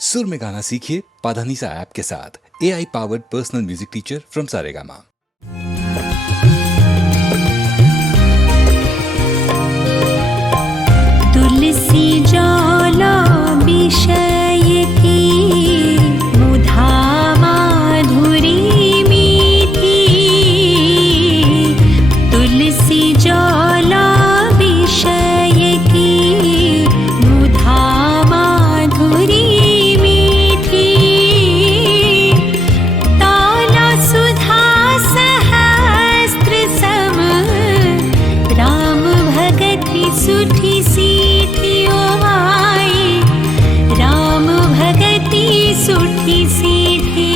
सुर में गाना सीखिए पाधानीसा ऐप के साथ। AI powered personal music teacher from Saregama. तुलसी ज्वाला विषय की मुधा माधुरी मीठी। तुलसी ज्वाला विषय की मुधा माधुरी मीठी। ताला सुधा सहस्त्र सम राम भगति सुठी सीठियो आई। राम भगति सुठी सीठी।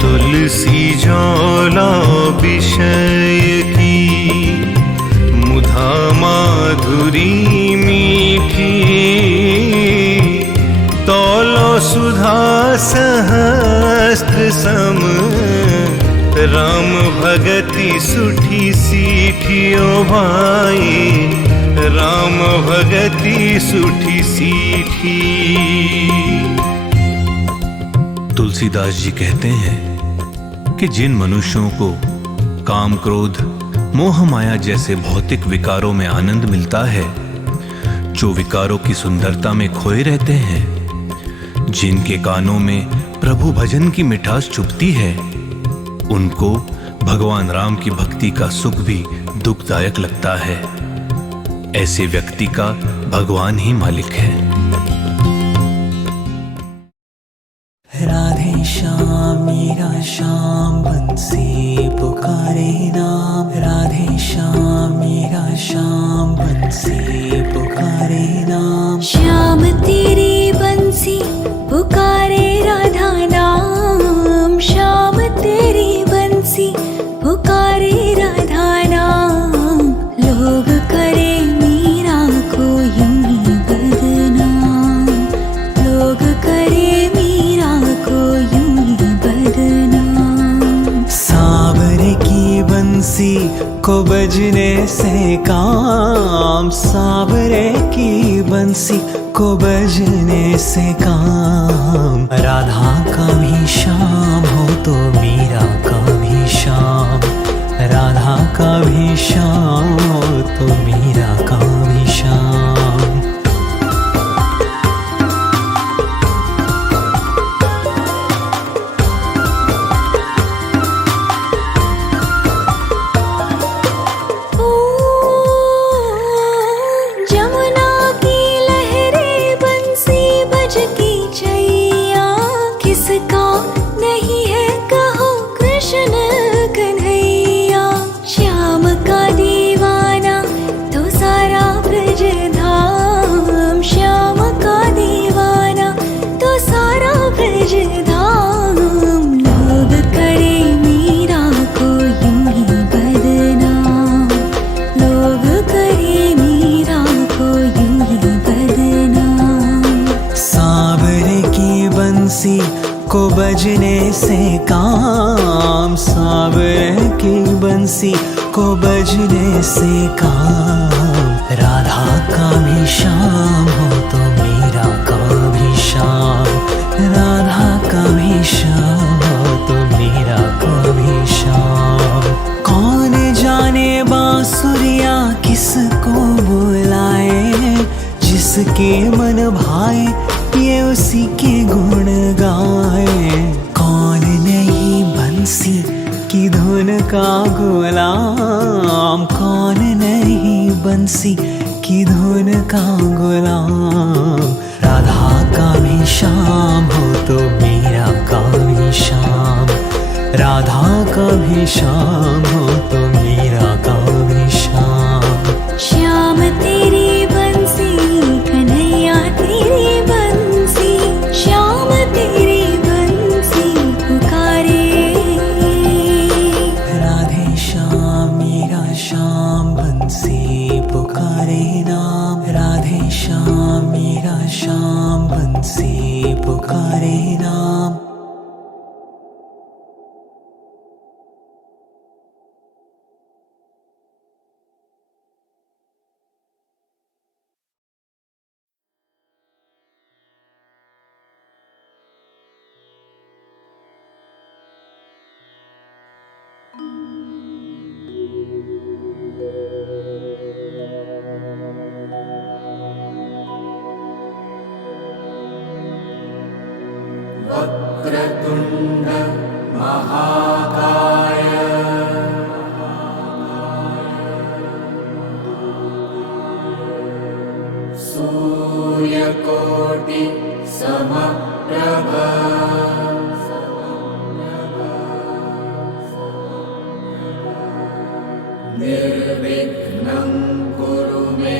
तुलसी ज्वाला विषय की मुधा माधुरी मीठी। तौलो सुधा सहस्त्र सम राम भगति सुठी सीठियो भाई। राम भगति सुठी सीठी। तुलसीदास जी कहते हैं कि जिन मनुष्यों को काम, क्रोध, मोह, माया जैसे भौतिक विकारों में आनंद मिलता है, जो विकारों की सुंदरता में खोए रहते हैं, जिनके कानों में प्रभु भजन की मिठास चुभती है, उनको भगवान राम की भक्ति का सुख भी दुखदायक लगता है। ऐसे व्यक्ति का भगवान ही मालिक है। राधे श्याम मेरा श्याम बंसी पुकारे नाम। राधे श्याम मेरा श्याम बंसी पुकारे नाम। श्याम तेरी बंसी पुकारे राधा नाम। श्याम तेरी बंसी पुकारे राधा नाम। लोग करे मीरा को यूं ही बदनाम। लोग करे मीरा को यूं ही बदनाम। सावरे की बंसी को बजने से काम। सावरे की बंसी को बजने से काम। राधा का भी श्याम हो तो मीरा का भी श्याम। राधा का भी श्याम हो तो मीरा का भी श्याम। जमुना की लहरें बंसी बजती छैया। किसका नहीं है कहो कृष्ण कन्हैया। श्याम का दीवाना तो सारा ब्रज धाम। श्याम का दीवाना तो सारा ब्रज धाम। लोग करे मीरा को यूं ही बदनाम। लोग करे मीरा को यूं ही बदनाम। सावरे की बंसी को बजने से काम। सावरे की बंसी को बजने से काम। राधा का भी श्याम हो तो मीरा का भी श्याम। राधा का भी श्याम हो तो मीरा का भी श्याम। कौन जाने बांसुरिया किसको बुलाए। जिसके मन भाए ये उसी के गुण गाए। कौन नहीं बंसी की धुन का गुलाम। कौन नहीं बंसी की धुन का गुलाम। राधा का भी श्याम हो तो मीरा का भी श्याम। राधा का भी श्याम हो तो मीरा का भी श्याम। श्याम तेरी बंसी कन्हैया तेरी बंसी। श्याम तेरी बंसी पुकारे। राधे श्याम मेरा श्याम बंसी पुकारे नाम। राधे श्याम मेरा श्याम बंसी पुकारे नाम। वक्रतुण्ड महाकाय सूर्यकोटि समप्रभ निर्विघ्नं कुरु मे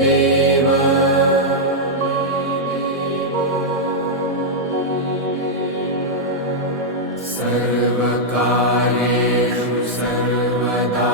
देव सर्वकार्येषु सर्वदा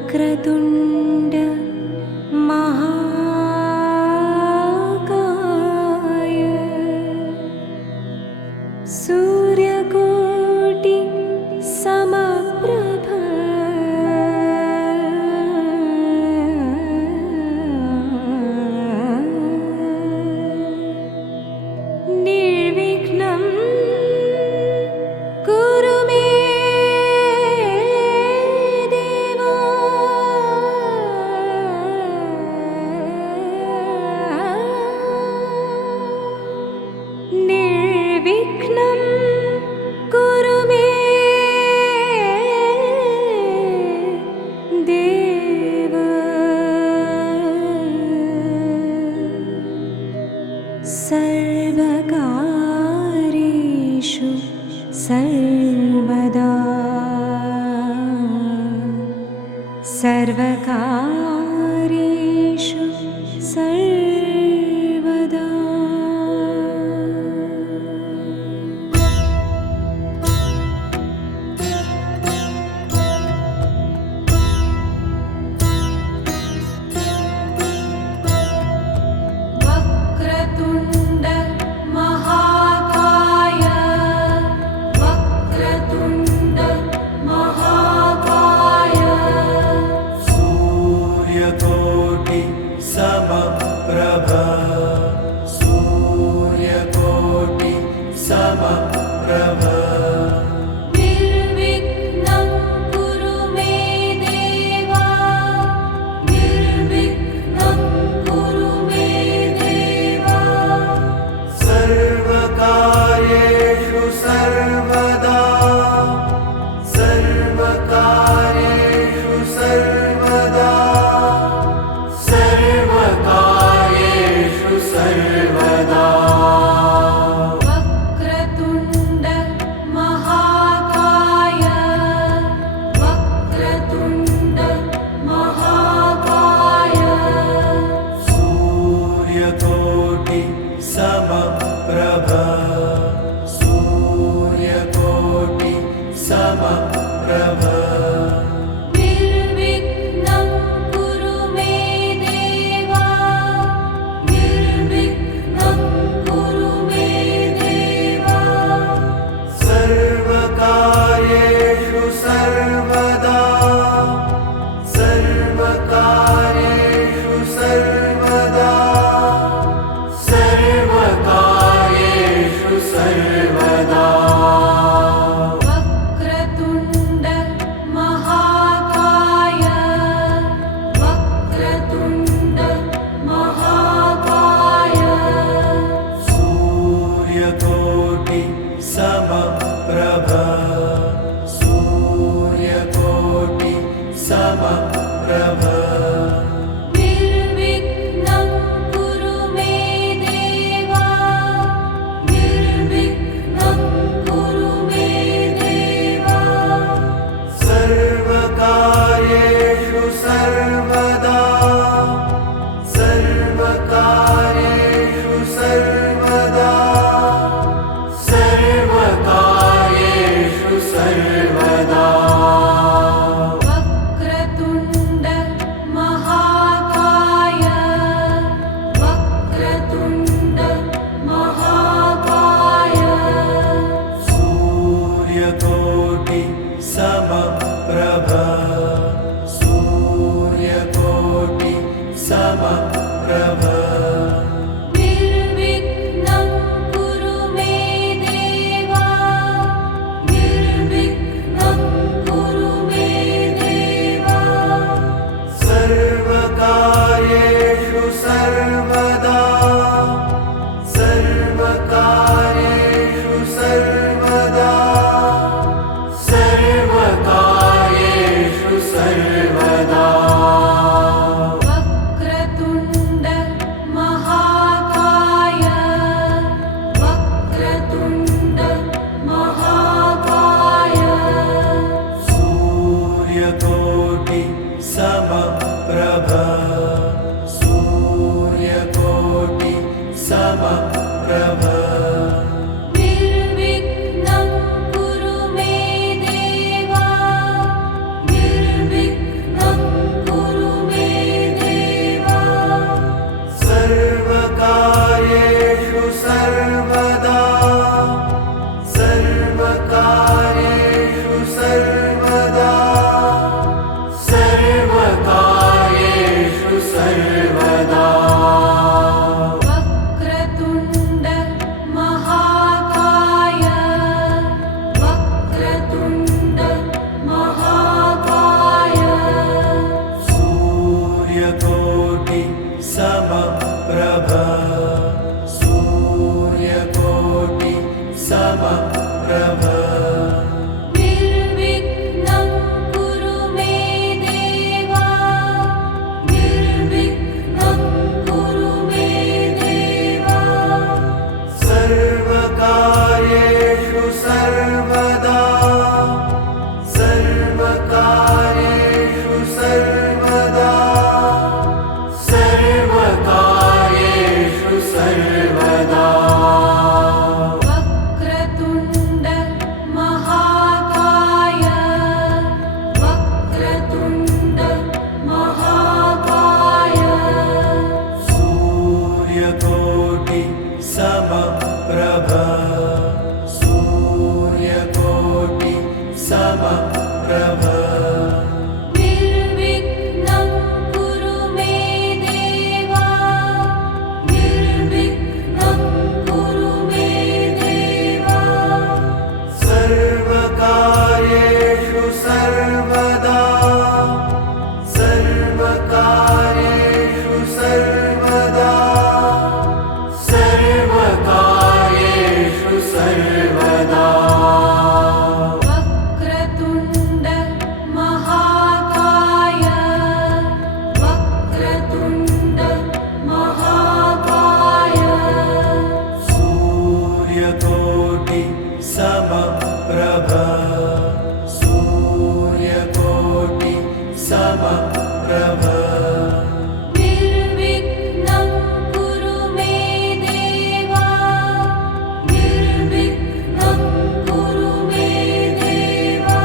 वक्रतुण्ड महाकाय सूर्यकोटि समप्रभ निर्विघ्नं कुरु मे देवा निर्विघ्नं कुरु मे देव सर्वकार्येषु सर्वदा सर्वकार्येषु सर्वदा वक्रतुण्ड महाकाय वक्रतुण्ड महाकाय सूर्यकोटि समप्रभ सूर्यकोटि समप्रभ निर्विघ्नं कुरु मे देवा निर्विघ्नं कुरु मे देवा सर्वकार्येषु सर्वदा सर्वकार्येषु सर्वदा सर्वकार्येषु सर्वदा वक्रतुण्ड महाकाय वक्रतुण्ड महाकाय सूर्यकोटि समप्रभ सूर्यकोटि समप्रभ निर्विघ्नं कुरु मे देवा निर्विघ्नं कुरु मे देवा सर्वकार्येषु सर्वदा सर्वकार्येषु सर्वदा सर्वकार्येषु सर्वदा वक्रतुण्ड महाकाय वक्रतुण्ड महाकाय सूर्यकोटि समप्रभ सूर्यकोटि समप्रभ निर्विघ्नं कुरु मे देवा निर्विघ्नं कुरु मे देवा सर्वकार्येषु सर्वदा वक्रतुण्ड महाकाय वक्रतुण्ड महाकाय सूर्यकोटि समप्रभ सूर्यकोटि समप्रभ निर्विघ्नं कुरु मे देवा निर्विघ्नं कुरु मे देवा सर्वकार्येषु सर्वदा सर्वकार्येषु सर्वदा सर्वकार्येषु सर्वदा वक्रतुण्ड महाकाय वक्रतुण्ड महाकाय सूर्यकोटि समप्रभ सूर्यकोटि समप्रभ निर्विघ्नं कुरु मे देवा निर्विघ्नं कुरु मे देवा सर्वकार्येषु सर्वदा सर्वकार्येषु सर्वदा सर्वकार्येषु सर्वदा वक्रतुण्ड महाकाय वक्रतुण्ड महाकाय सूर्यकोटि समप्रभ सूर्यकोटि समप्रभ निर्विघ्नं कुरु मे देवा निर्विघ्नं कुरु मे देवा सर्वकार्येषु सर्वदा सर्वकार्येषु सर्वदा सर्वकार्येषु सर्वदा वक्रतुण्ड महाकाय वक्रतुण्ड महाकाय सूर्यकोटि समप्रभ सूर्यकोटि समप्रभ निर्विघ्नं कुरु मे देवा निर्विघ्नं कुरु मे देवा सर्वकार्येषु सर्वदा सर्वकार्येषु सर्वदा सर्वकार्येषु सर्वदा वक्रतुण्ड महाकाय वक्रतुण्ड महाकाय सूर्यकोटि समप्रभ सूर्यकोटि समप्रभ निर्विघ्नं कुरु मे देवा निर्विघ्नं कुरु मे देवा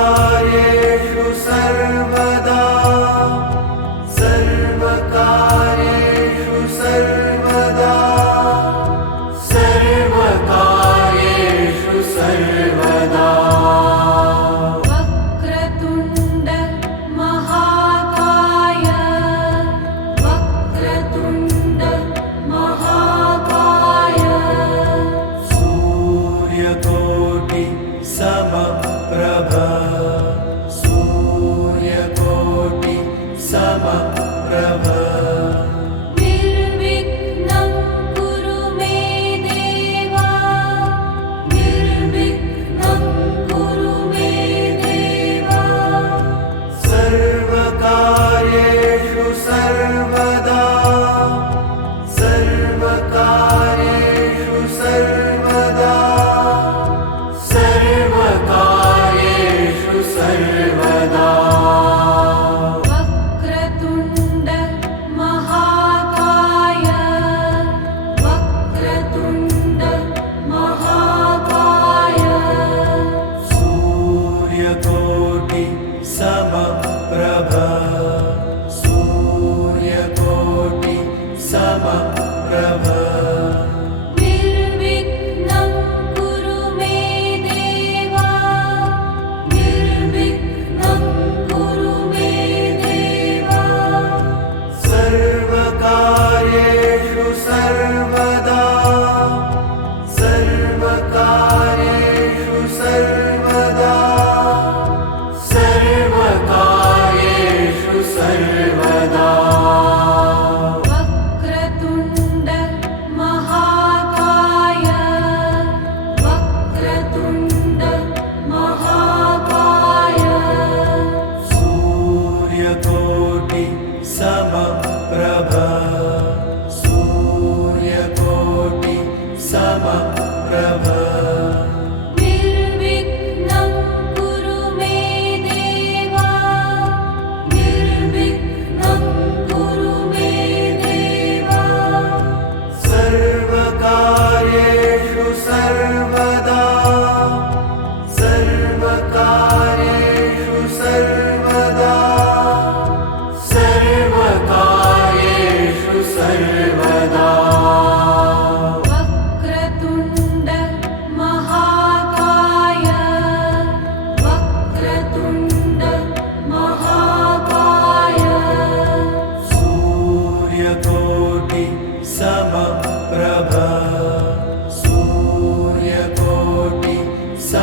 सर्वकार्येषु सर्वदा सर्वकार्येषु सर्वदा सर्वकार्येषु सर्वदा वक्रतुण्ड महाकाय वक्रतुण्ड महाकाय सूर्यकोटि समप्रभ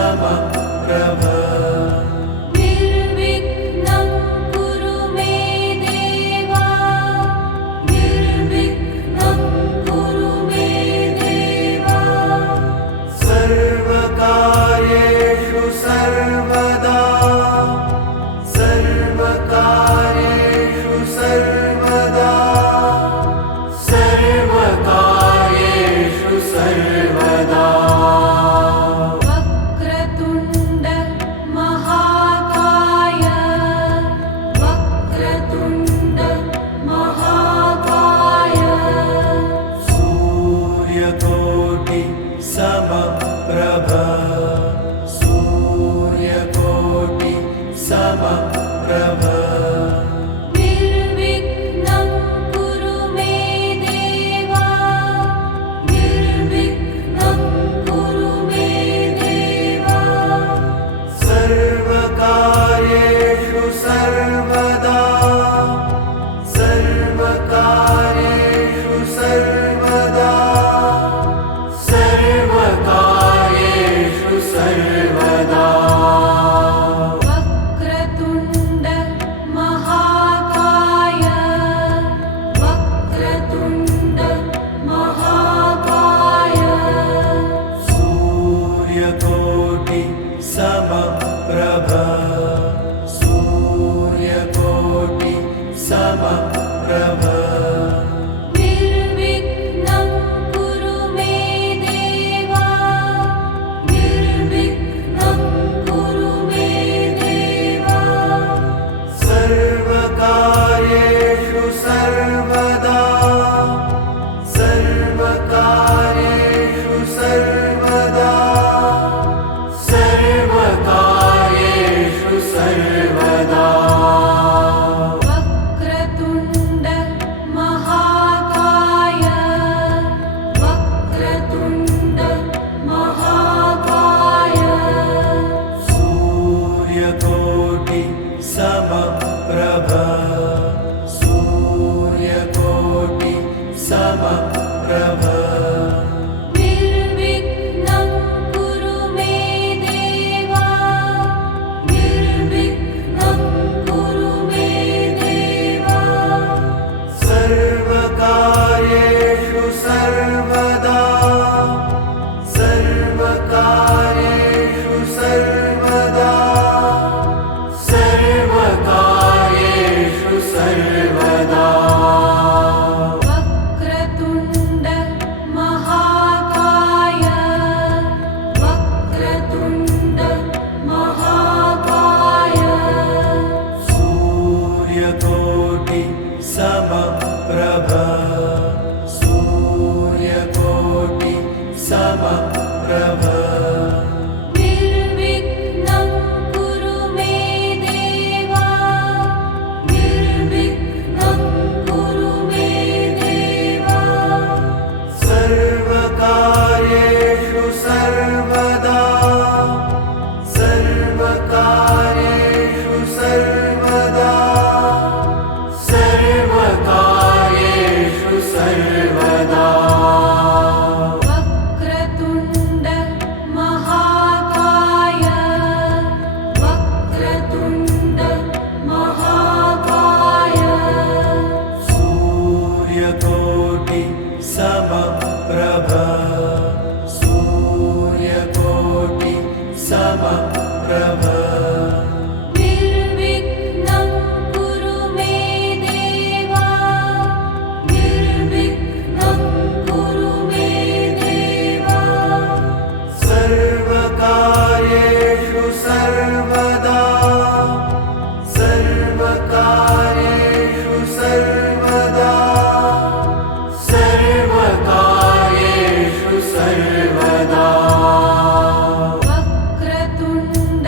समप्रभ निर्विघ्नं कुरु मे देवा निर्विघ्नं कुरु मे देवा सर्वकार्येषु सर्वदा सर्वकार्येषु सर्वदा सर्वकार्येषु सर्वदा वक्रतुण्ड महाकाय वक्रतुण्ड महाकाय सूर्यकोटि समप्रभ सूर्यकोटि समप्रभ निर्विघ्नं कुरु मे देवा निर्विघ्नं कुरु मे देवा सर्वकार्येषु सर्वदा सर्वकार्येषु सर्वदा सर्वकार्येषु सर्वदा वक्रतुण्ड महाकाय वक्रतुण्ड महाकाय सूर्यकोटि समप्रभ सूर्यकोटि समप्रभ निर्विघ्नं कुरु मे देवा निर्विघ्नं कुरु मे देवा सर्वकार्येषु सर्वदा सर्वकार्येषु सर्वदा सर्वकार्येषु सर्वदा वक्रतुण्ड महाकाय वक्रतुण्ड महाकाय सूर्यकोटि समप्रभ सूर्यकोटि समप्रभ निर्विघ्नं कुरु मे देवा निर्विघ्नं कुरु मे देवा सर्वकार्येषु सर्वदा सर्वकार्येषु सर्वदा सर्वकार्येषु सर्वदा वक्रतुण्ड महाकाय वक्रतुण्ड महाकाय सूर्यकोटि समप्रभ सूर्यकोटि समप्रभ निर्विघ्नं कुरु मे देवा निर्विघ्नं कुरु मे देवा सर्वकार्येषु सर्वदा सर्वकार्येषु सर्वदा सर्वकार्येषु सर्वदा वक्रतुण्ड महाकाय वक्रतुण्ड महाकाय सूर्यकोटि समप्रभ सूर्यकोटि समप्रभ निर्विघ्नं कुरु मे देवा निर्विघ्नं कुरु मे देवा सर्वकार्येषु सर्वदा सर्वकार्येषु सर्वदा सर्वकार्येषु सर्वदा वक्रतुण्ड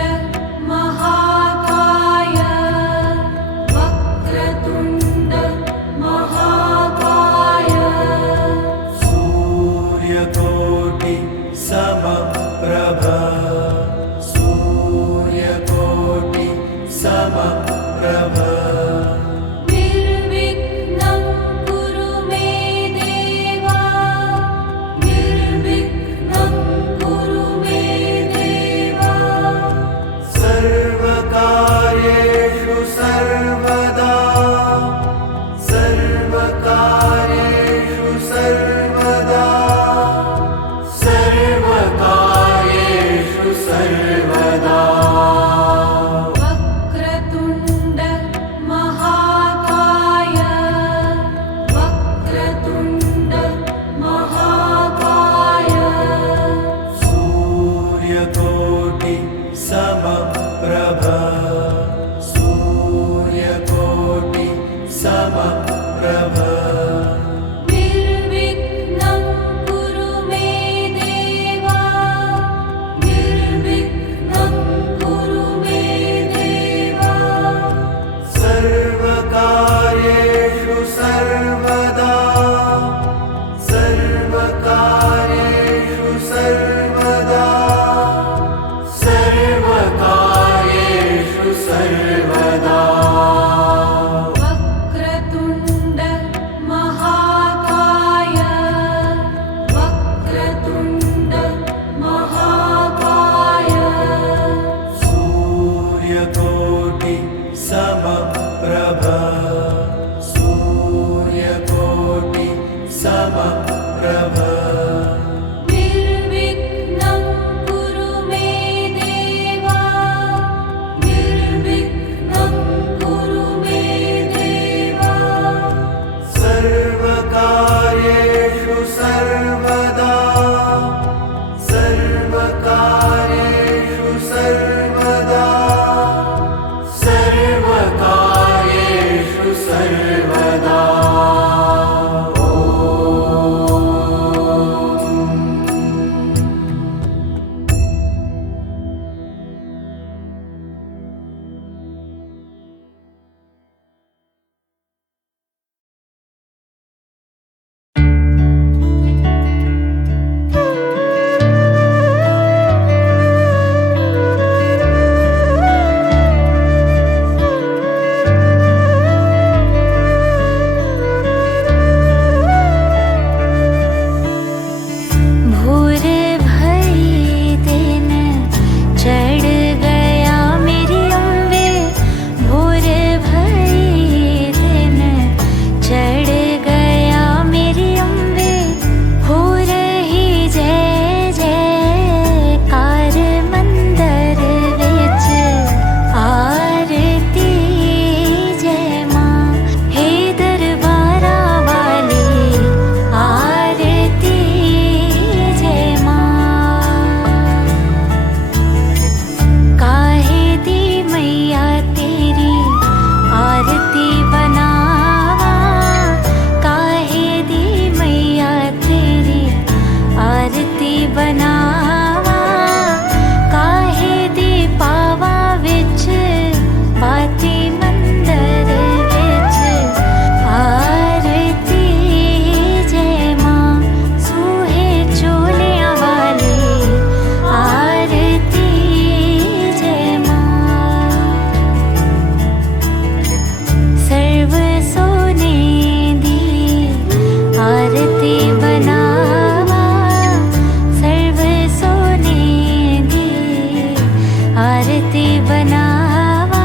आरती बनावा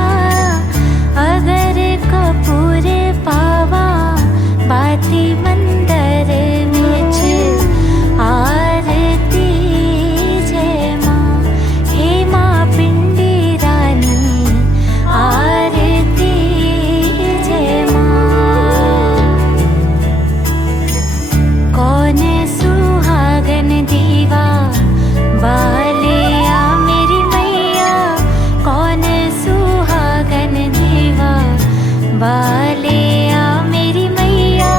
अगर कपूर पावा बाती मंदर विच आरती जय माँ हे माँ पिंडी रानी आरती जय माँ कौन सुहागन दीवा बालिया मेरी मैया कौन सुहागन दीवा बालिया मेरी मैया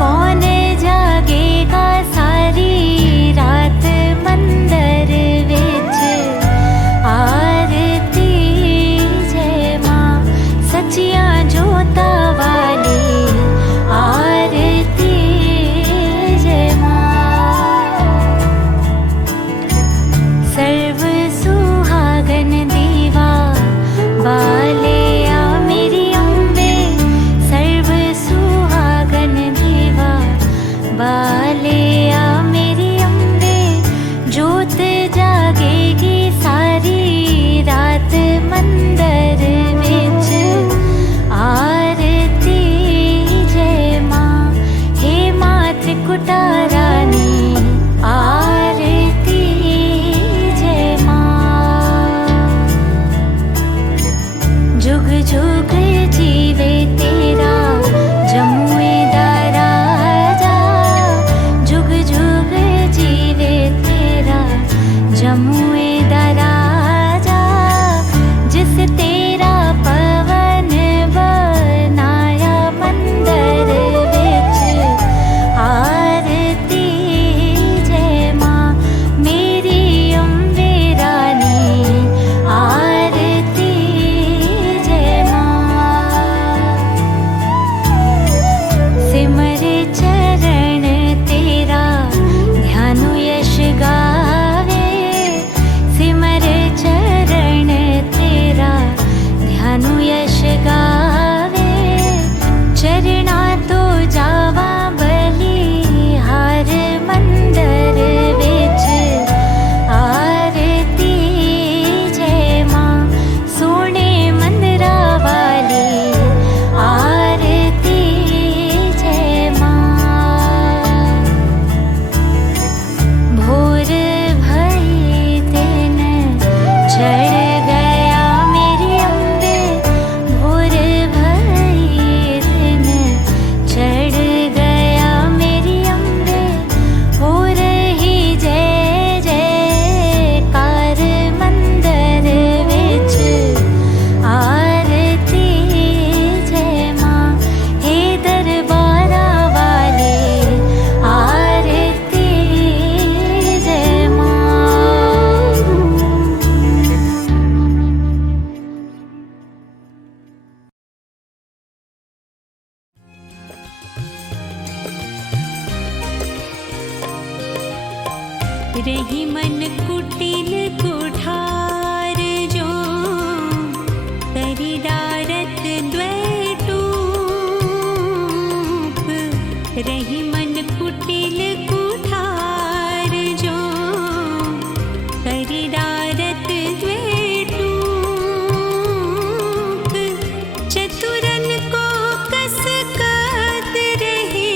कौन जागेगा सारी रात मंदिर विच आरती जय माँ सच्चियां जोता वाली आरती जय माँ सर्व सुहागन दीवा बालिया मेरी अम्बे सर्व सुहागन दीवा बालिया मेरी अम्बे जोत जागेगी सारी रात मंदिर विच आरती जय माँ हे माँ त्रिकुटा रानी आरती जय माँ जुग जुग जीवे तेरा जमुए दा राजा जुग जुग जीवे तेरा जमुए दा राजा जिस तेरा पवन बनाया मंदिर विच आरती जय माँ मेरी अम्बे रानी आरती जय माँ सिमर चरण तेरा ध्यान यश गावे सिमर चरण तेरा ध्यान यश गावे चरणा तो जावा बलि हार मंदिर विच आरती जय माँ सोने मंदिरा वाली आरती जय माँ भोर भई दिन चढ़ गया मेरी अम्बे भोर भई दिन चढ़ गया मेरी अम्बे हो रही जय जयकार मंदिर विच आरती जय माँ हे दरबारा वाले आरती जय माँ रही मन कुटिल कुठार जो तरिदारत द्वैटूप रही मन कुटिल कुठार जो तरिदारत द्वैटूप चतुरन को कस कत रहे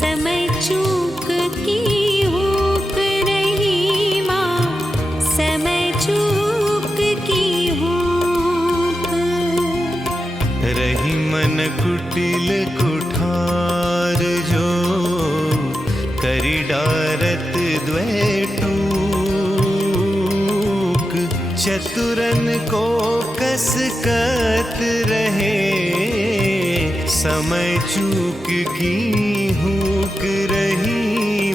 समय चूक की हुक रही माँ समय चूक की हुक रही मन कुटिल कुठार जो करी डारत द्वैटूक चतुरन को कस कत रहे समय चूक की हुक रही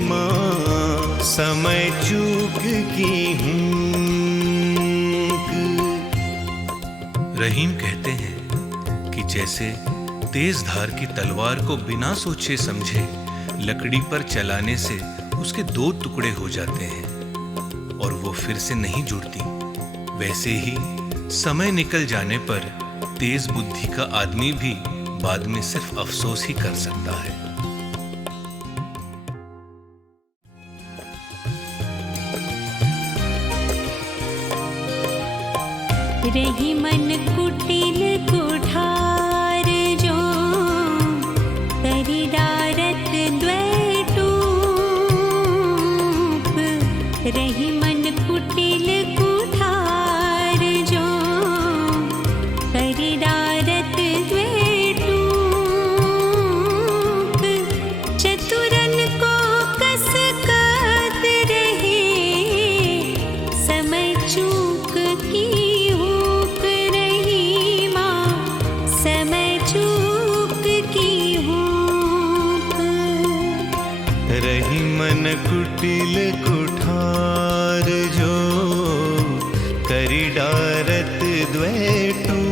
माँ समय चूक की हुक रहीम कहते हैं कि जैसे तेज धार की तलवार को बिना सोचे समझे लकड़ी पर चलाने से उसके दो टुकड़े हो जाते हैं और वो फिर से नहीं जुड़ती, वैसे ही समय निकल जाने पर तेज बुद्धि का आदमी भी बाद में सिर्फ अफसोस ही कर सकता है। रही मन कुटिल कुठार जो करी डारत द्वैटूप रही मन कुटिल कुठार जो करी डारत द्वैटूप चतुरन को कस कात रहे समय चूक की हुक रही माँ समय चूक की हुक रही मन कुटिल कुठार जो करी डारत द्वैटूक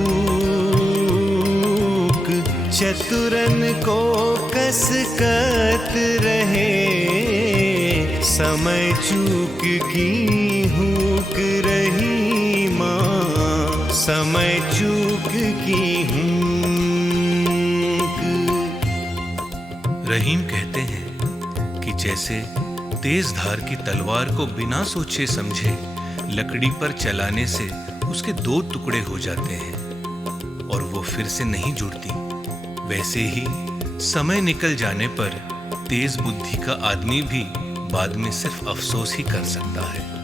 चतुरन को कस कत रहे समय चूक की हुक रही माँ समय चूक की हुक। रहीम कहते हैं कि जैसे तेज धार की तलवार को बिना सोचे समझे लकड़ी पर चलाने से उसके दो टुकड़े हो जाते हैं और वो फिर से नहीं जुड़ती, वैसे ही समय निकल जाने पर तेज बुद्धि का आदमी भी बाद में सिर्फ अफसोस ही कर सकता है।